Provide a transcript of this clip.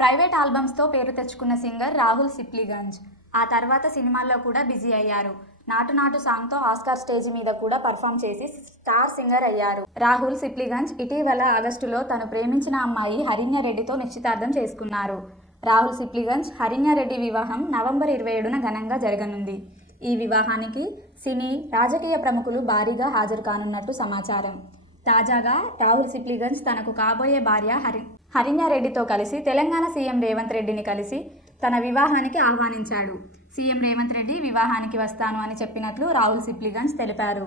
Private ఆల్బమ్స్తో పేరు తెచ్చుకున్న singer Rahul Sipligunj ఆ తర్వాత సినిమాల్లో కూడా బిజీ అయ్యారు. నాటు నాటు సాంగ్తో ఆస్కార్ స్టేజ్ మీద కూడా పర్ఫామ్ చేసి స్టార్ సింగర్ అయ్యారు. రాహుల్ సిప్లిగంజ్ ఇటీవల ఆగస్టులో తను ప్రేమించిన అమ్మాయి హరిణ్య రెడ్డితో నిశ్చితార్థం చేసుకున్నారు. రాహుల్ సిప్లిగంజ్ హరిణ్య రెడ్డి వివాహం నవంబర్ 27న ఘనంగా జరగనుంది. ఈ వివాహానికి సినీ, రాజకీయ ప్రముఖులు భారీగా హాజరు కానున్నట్టు సమాచారం. తాజాగా రాహుల్ సిప్లిగంజ్ తనకు కాబోయే భార్య హరిణ్య రెడ్డితో కలిసి తెలంగాణ సీఎం రేవంత్ రెడ్డిని కలిసి తన వివాహానికి ఆహ్వానించాడు. సీఎం రేవంత్ రెడ్డి వివాహానికి వస్తాను అని చెప్పినట్లు రాహుల్ సిప్లిగంజ్ తెలిపారు.